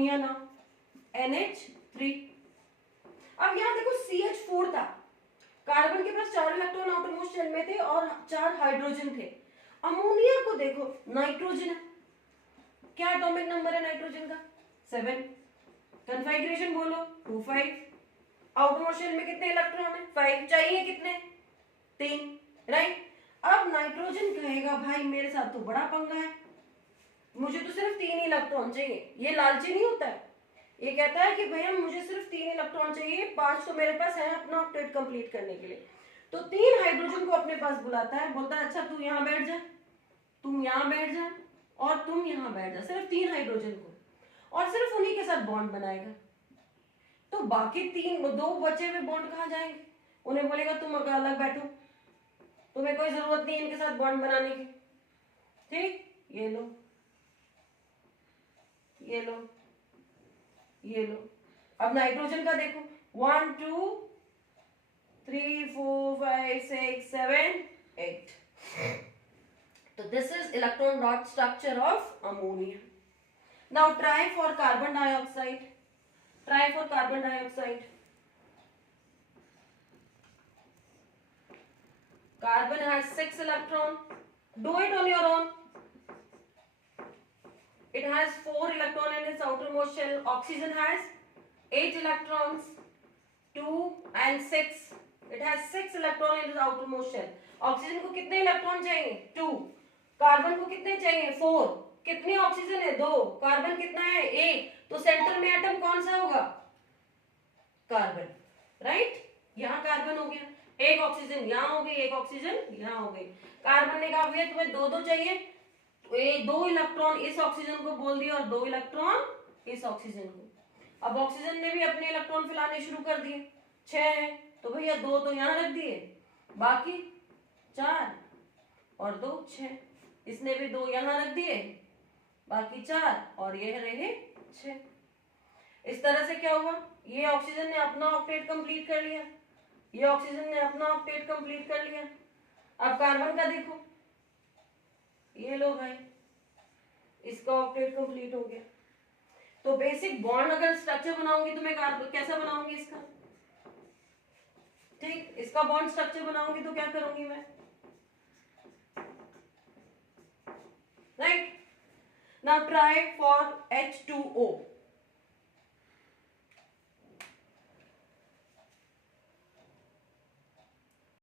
Ammonia now NH3। अब यहाँ देखो CH4 था, कार्बन के पास 4 इलेक्ट्रॉन आउटरमोस्ट शेल में थे और 4 हाइड्रोजन थे। अमोनिया को देखो नाइट्रोजन है, क्या एटॉमिक नंबर है नाइट्रोजन का 7, कन्फिगरेशन बोलो 2 5, आउटरमोस्ट शेल में कितने इलेक्ट्रॉन है 5, चाहिए कितने 3, राइट। अब नाइट्रोजन कहेगा भाई मेरे साथ तो बड़ा पंगा है, मुझे तो सिर्फ 3 इलेक्ट्रॉन चाहिए। ये लालची नहीं होता है, ये कहता है कि भैया मुझे सिर्फ 3 इलेक्ट्रॉन चाहिए, 5 तो मेरे पास है अपना ऑक्टेट कंप्लीट करने के लिए। तो 3 हाइड्रोजन को अपने पास बुलाता है, बोलता है अच्छा तू यहाँ बैठ जा, तुम यहाँ बैठ जा और तुम यहाँ बैठ जा, सिर्फ 3 हाइड्रोजन को, और सिर्फ उन्हीं के साथ बॉन्ड बनाएगा। तो बाकी 2 बचे हुए बॉन्ड कहाँ जाएंगे, उन्हें बोलेगा तुम अलग बैठो, तुम्हें कोई जरूरत नहीं इनके साथ बॉन्ड बनाने की, ठीक। ये लो, ये लो, ये लो। अब नाइट्रोजन का देखो 1 2 3 4 5 6 7 8। तो this is electron dot structure of ammonia. Now try for carbon dioxide, try for carbon dioxide. Carbon has 6 electron. Do it on your own. It has 4 electron in its outermost shell. Oxygen has 8 electrons, 2 and 6. It has 6 electron in its outermost shell. Oxygen को कितने electron चाहिए 2, carbon को कितने चाहिए 4, कितनी oxygen है 2, carbon कितना है 1, तो सेंटर में एटम कौन सा होगा कार्बन, राइट। यहाँ कार्बन हो गया, एक ऑक्सीजन यहाँ हो गई, एक ऑक्सीजन यहाँ हो गई। कार्बन ने कहा भैया तुम्हें 2 चाहिए, तो ये 2 इलेक्ट्रॉन इस ऑक्सीजन को बोल दिया और 2 इलेक्ट्रॉन इस ऑक्सीजन को। अब ऑक्सीजन ने भी अपने इलेक्ट्रॉन फैलाने शुरू कर दिए, 6 है तो भैया 2 तो यहाँ रख दिए, बाकी 4 और 2 6, इसने भी 2 यहाँ रख दिए, बाकी 4 और ये रहे 6। इस तरह से क्या हुआ, ये ऑक्सीजन ने अपना ऑक्टेट कंप्लीट कर लिया, ये ऑक्सीजन ने अपना ऑक्टेट कंप्लीट कर लिया। अब कार्बन का देखो, ये लो भाई इसका ऑक्टेट कंप्लीट हो गया। तो बेसिक बॉन्ड अगर स्ट्रक्चर बनाऊंगी तो मैं कार्बन कैसा बनाऊंगी इसका, ठीक, इसका बॉन्ड स्ट्रक्चर बनाऊंगी तो क्या करूंगी मैं, right. Now try for H2O।